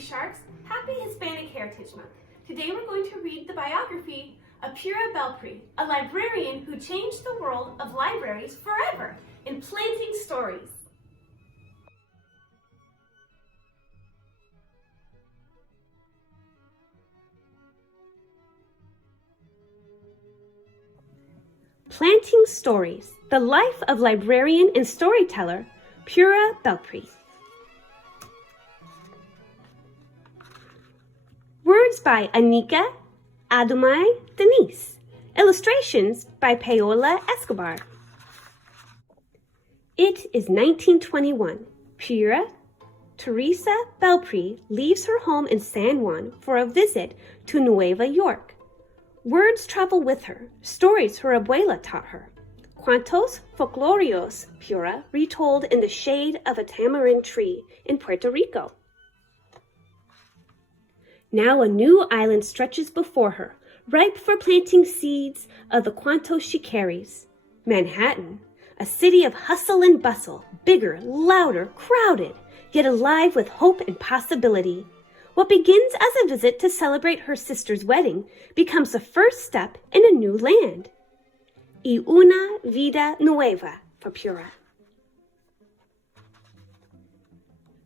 Sharks, happy Hispanic Heritage Month. Today we're going to read the biography of Pura Belpre, a librarian who changed the world of libraries forever in planting stories. Planting Stories, the life of librarian and storyteller Pura Belpre. Words by Anika, Aldamuy, Denise. Illustrations by Paola, Escobar. It is 1921. Pura Teresa Belpre leaves her home in San Juan for a visit to Nueva York. Words travel with her, stories her abuela taught her. Cuentos folclóricos Pura retold in the shade of a tamarind tree in Puerto Rico. Now a new island stretches before her, ripe for planting seeds of the cuentos she carries. Manhattan, a city of hustle and bustle, bigger, louder, crowded, yet alive with hope and possibility. What begins as a visit to celebrate her sister's wedding becomes the first step in a new land. Y una vida nueva for Pura.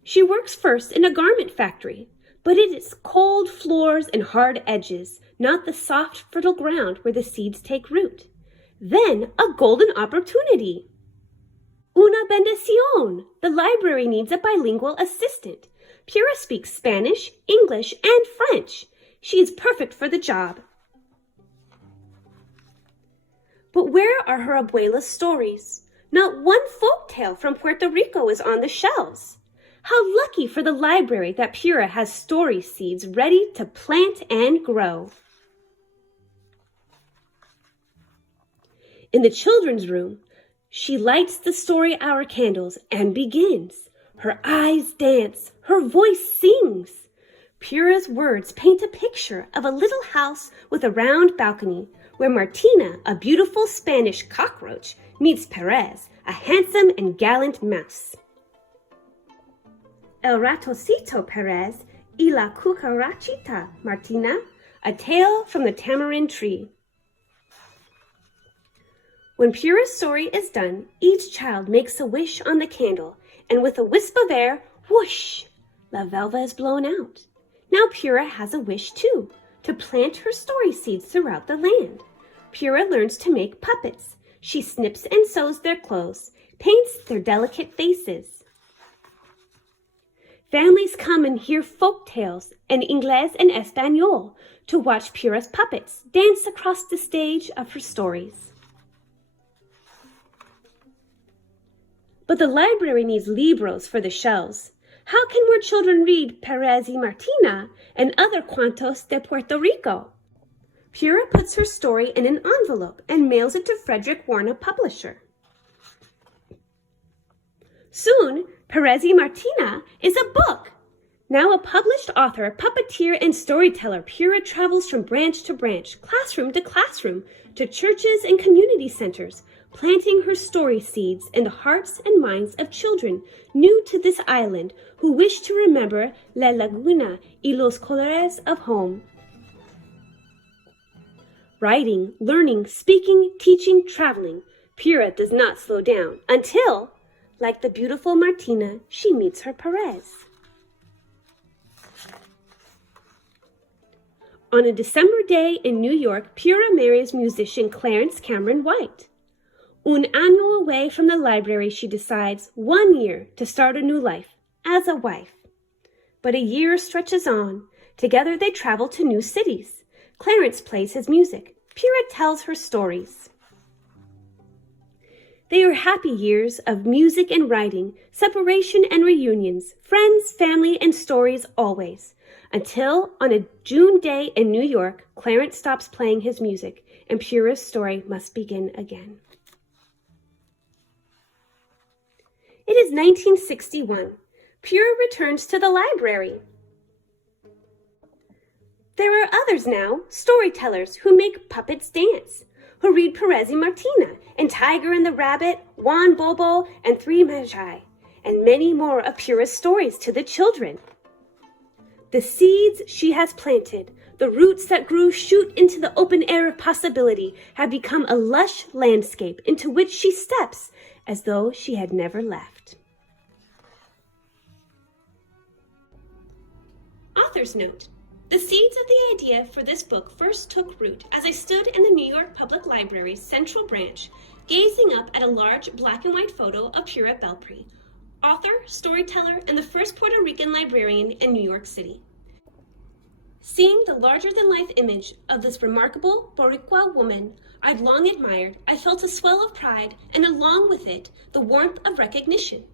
She works first in a garment factory, but it is cold floors and hard edges, not the soft, fertile ground where the seeds take root. Then a golden opportunity. Una bendición! The library needs a bilingual assistant. Pura speaks Spanish, English, and French. She is perfect for the job. But where are her abuela's stories? Not one folk tale from Puerto Rico is on the shelves. How lucky for the library that Pura has story seeds ready to plant and grow. In the children's room, she lights the story hour candles and begins. Her eyes dance, her voice sings. Pura's words paint a picture of a little house with a round balcony where Martina, a beautiful Spanish cockroach, meets Perez, a handsome and gallant mouse. El ratoncito Perez y la cucarachita Martina, a tale from the tamarind tree. When Pura's story is done, each child makes a wish on the candle, and with a wisp of air, whoosh, la velva is blown out. Now Pura has a wish too, to plant her story seeds throughout the land. Pura learns to make puppets. She snips and sews their clothes, paints their delicate faces. Families come and hear folk tales in Inglés and Espanol to watch Pura's puppets dance across the stage of her stories. But the library needs libros for the shelves. How can more children read Perez y Martina and other cuentos de Puerto Rico? Pura puts her story in an envelope and mails it to Frederick Warner Publisher. Soon, Perez y Martina is a book. Now a published author, puppeteer, and storyteller, Pura travels from branch to branch, classroom to classroom, to churches and community centers, planting her story seeds in the hearts and minds of children new to this island who wish to remember La Laguna y los colores of home. Writing, learning, speaking, teaching, traveling, Pura does not slow down until, like the beautiful Martina, she meets her Perez. On a December day in New York, Pura marries musician Clarence Cameron White. Un año away from the library, she decides 1 year to start a new life as a wife. But a year stretches on. Together they travel to new cities. Clarence plays his music. Pura tells her stories. They are happy years of music and writing, separation and reunions, friends, family, and stories always. Until, on a June day in New York, Clarence stops playing his music, and Pura's story must begin again. It is 1961. Pura returns to the library. There are others now, storytellers who make puppets dance, who read Perez y Martina, and Tiger and the Rabbit, Juan Bobo, and Three Magi, and many more of Pura's stories to the children. The seeds she has planted, the roots that grew shoot into the open air of possibility, have become a lush landscape into which she steps as though she had never left. Author's note. The seeds of the idea for this book first took root as I stood in the New York Public Library's Central Branch, gazing up at a large black and white photo of Pura Belpre, author, storyteller, and the first Puerto Rican librarian in New York City. Seeing the larger-than-life image of this remarkable Boricua woman I'd long admired, I felt a swell of pride, and along with it, the warmth of recognition.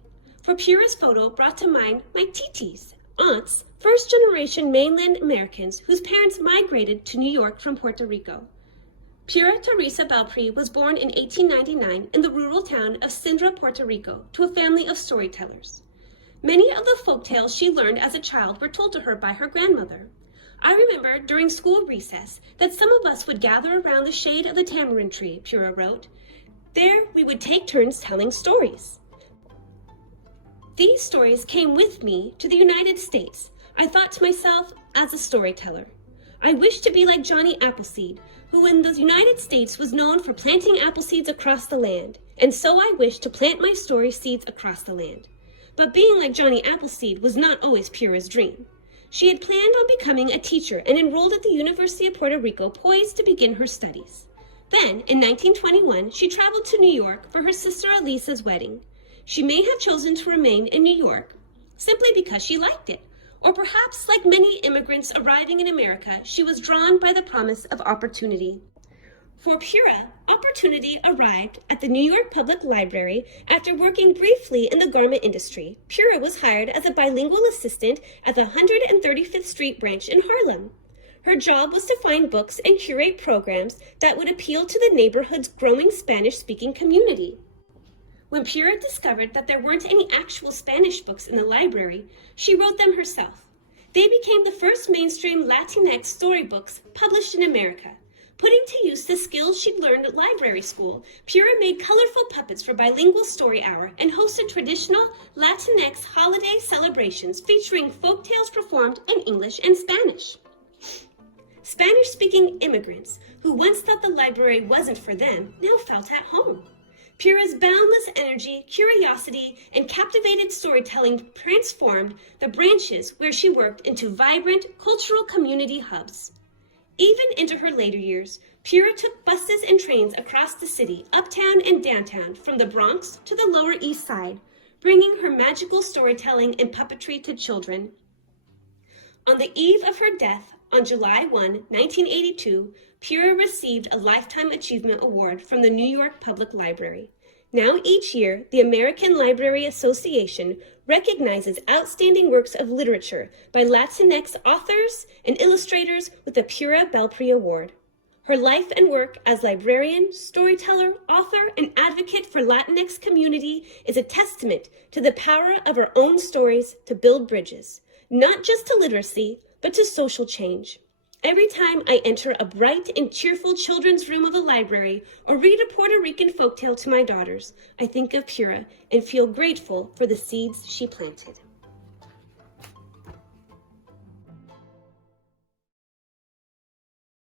For Pura's photo brought to mind my titis, aunts, first-generation mainland Americans whose parents migrated to New York from Puerto Rico. Pura Teresa Belpre was born in 1899 in the rural town of Sindra, Puerto Rico, to a family of storytellers. Many of the folk tales she learned as a child were told to her by her grandmother. I remember during school recess that some of us would gather around the shade of the tamarind tree, Pura wrote. There we would take turns telling stories. These stories came with me to the United States. I thought to myself, as a storyteller, I wish to be like Johnny Appleseed, who in the United States was known for planting apple seeds across the land, and so I wish to plant my story seeds across the land. But being like Johnny Appleseed was not always Pura's dream. She had planned on becoming a teacher and enrolled at the University of Puerto Rico, poised to begin her studies. Then, in 1921, she traveled to New York for her sister Elisa's wedding. She may have chosen to remain in New York simply because she liked it, or perhaps, like many immigrants arriving in America, she was drawn by the promise of opportunity. For Pura, opportunity arrived at the New York Public Library after working briefly in the garment industry. Pura was hired as a bilingual assistant at the 135th Street branch in Harlem. Her job was to find books and curate programs that would appeal to the neighborhood's growing Spanish-speaking community. When Pura discovered that there weren't any actual Spanish books in the library, she wrote them herself. They became the first mainstream Latinx storybooks published in America. Putting to use the skills she'd learned at library school, Pura made colorful puppets for Bilingual Story Hour and hosted traditional Latinx holiday celebrations featuring folktales performed in English and Spanish. Spanish-speaking immigrants who once thought the library wasn't for them now felt at home. Pura's boundless energy, curiosity, and captivated storytelling transformed the branches where she worked into vibrant cultural community hubs. Even into her later years, Pura took buses and trains across the city, uptown and downtown, from the Bronx to the Lower East Side, bringing her magical storytelling and puppetry to children. On the eve of her death, on July 1, 1982, Pura received a Lifetime Achievement Award from the New York Public Library. Now each year, the American Library Association recognizes outstanding works of literature by Latinx authors and illustrators with the Pura Belpre Award. Her life and work as librarian, storyteller, author, and advocate for Latinx community is a testament to the power of her own stories to build bridges, not just to literacy, but to social change. Every time I enter a bright and cheerful children's room of a library or read a Puerto Rican folktale to my daughters, I think of Pura and feel grateful for the seeds she planted.